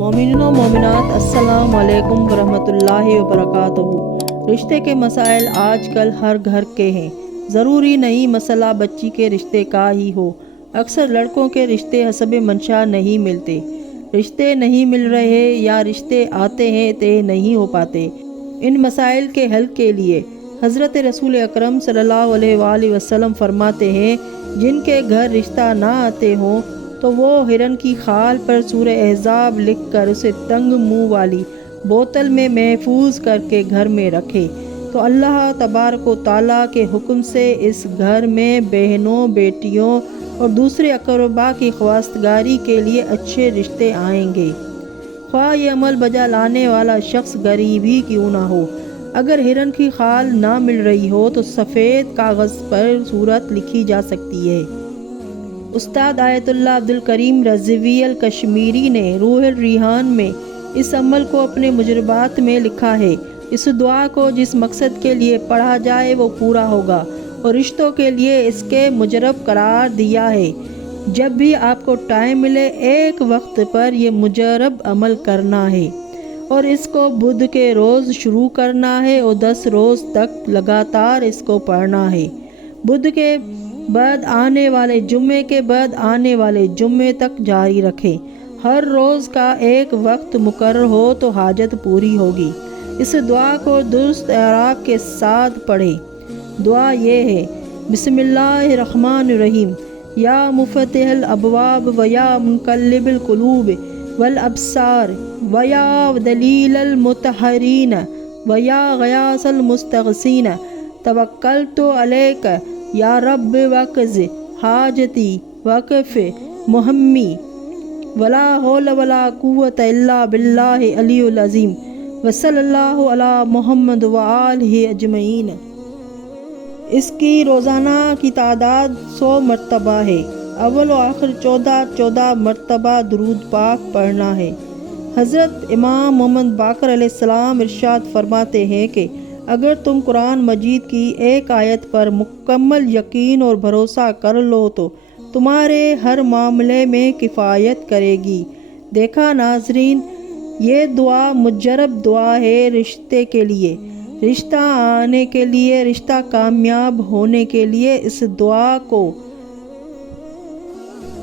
मोमिन और मोमिनात अस्सलाम वालेकुम वरहमतुल्लाहि वबरकातुहू। रिश्ते के मसाइल आजकल हर घर के हैं। ज़रूरी नहीं मसला बच्ची के रिश्ते का ही हो। अक्सर लड़कों के रिश्ते हसब मंशा नहीं मिलते। रिश्ते नहीं मिल रहे या रिश्ते आते हैं तय नहीं हो पाते। इन मसाइल के हल के लिए हज़रत रसूल अकरम सल्लल्लाहु अलैहि वसल्लम फरमाते हैं, जिनके घर रिश्ता ना आते हों तो वो हिरन की खाल पर सूरह अहज़ाब लिख कर उसे तंग मुंह वाली बोतल में महफूज करके घर में रखे तो अल्लाह तबारक व तआला के हुक्म से इस घर में बहनों, बेटियों और दूसरे अकरबा की ख्वास्तगारी के लिए अच्छे रिश्ते आएंगे। ख्वाह ये अमल बजा लाने वाला शख्स गरीब ही क्यों ना हो। अगर हिरन की खाल ना मिल रही हो तो सफ़ेद कागज़ पर सूरत लिखी जा सकती है। उस्ताद आयतुल्लाह अब्दुल करीम रज़वी अल कश्मीरी ने रूहुल रिहान में इस अमल को अपने मुजरबात में लिखा है। इस दुआ को जिस मकसद के लिए पढ़ा जाए वो पूरा होगा और रिश्तों के लिए इसके मुजरब करार दिया है। जब भी आपको टाइम मिले एक वक्त पर ये मुजरब अमल करना है और इसको बुध के रोज़ शुरू करना है और 10 रोज़ तक लगातार इसको पढ़ना है। बुध के बाद आने वाले जुम्मे के बाद आने वाले जुम्मे तक जारी रखें। हर रोज़ का एक वक्त मुकर्रर हो तो हाजत पूरी होगी। इस दुआ को दुरुस्त एराब के साथ पढ़ें। दुआ ये है, बिस्मिल्लाहिर्रहमानिर्रहीम, या मुफ़त्तिहल अबवाब व या मुक़ल्लिबल क़ुलूब वल अबसार व या दलीलल मुतहरीन व या गयासल मुस्तग़सीन, तवक्कलतु अलैका या रब वक़्ज़ हाजती वक़फ़ मुहम्मी वला हौला वला कुव्वता इल्ला बिल्लाहि अलियुल अज़ीम व सल्लल्लाहु अला मुहम्मद व आलिहि अजमईन। इसकी रोज़ाना की तादाद 100 मरतबा है। अव्वल व आखिर 14 मरतबा दुरूद पाक पढ़ना है। हज़रत इमाम मोहम्मद बाक़र अलैहिस्सलाम इरशाद फरमाते हैं कि अगर तुम कुरान मजीद की एक आयत पर मुकम्मल यकीन और भरोसा कर लो तो तुम्हारे हर मामले में किफ़ायत करेगी। देखा नाज़रीन, ये दुआ मुजरब दुआ है रिश्ते के लिए, रिश्ता आने के लिए, रिश्ता कामयाब होने के लिए। इस दुआ को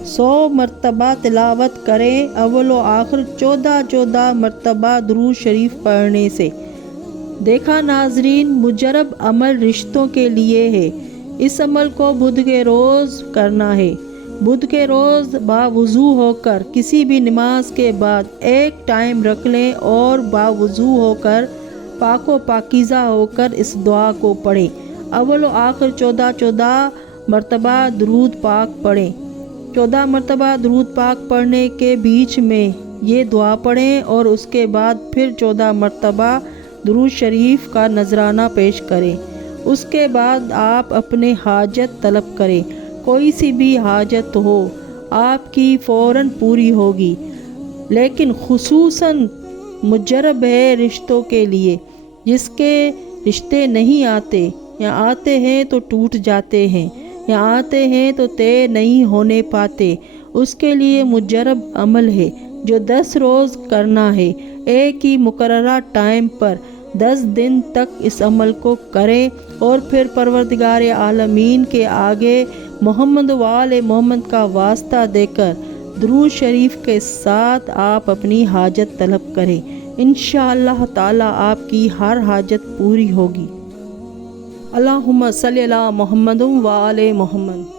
100 मरतबा तिलावत करें। अव्वल व आखिर 14 मरतबा दुरूद शरीफ पढ़ने से। देखा नाजरीन, मुजरब अमल रिश्तों के लिए है। इस अमल को बुध के रोज़ करना है। बुध के रोज़ बावुज़ू होकर किसी भी नमाज के बाद एक टाइम रख लें और बावुज़ू होकर पाको पाकीज़ा होकर इस दुआ को पढ़ें। अव्वल व आखिर 14 मरतबा दुरूद पाक पढ़ें। 14 मरतबा दुरूद पाक पढ़ने के बीच में ये दुआ पढ़ें और उसके बाद फिर 14 मरतबा दुरूद शरीफ का नजराना पेश करें। उसके बाद आप अपने हाजत तलब करें। कोई सी भी हाजत हो आपकी फ़ौरन पूरी होगी, लेकिन खुसूसन मुजरब है रिश्तों के लिए। जिसके रिश्ते नहीं आते या आते हैं तो टूट जाते हैं या आते हैं तो तय नहीं होने पाते, उसके लिए मुजरब अमल है जो 10 रोज़ करना है। एक ही मुकर्ररा टाइम पर 10 दिन तक इस अमल को करें और फिर परवरदिगार आलमीन के आगे मोहम्मद वाले मोहम्मद का वास्ता देकर दुरूद शरीफ के साथ आप अपनी हाजत तलब करें। इंशाअल्लाह ताला आपकी हर हाजत पूरी होगी। अल्लाहुम्मा सल्ली अला मुहम्मद व आले मोहम्मद।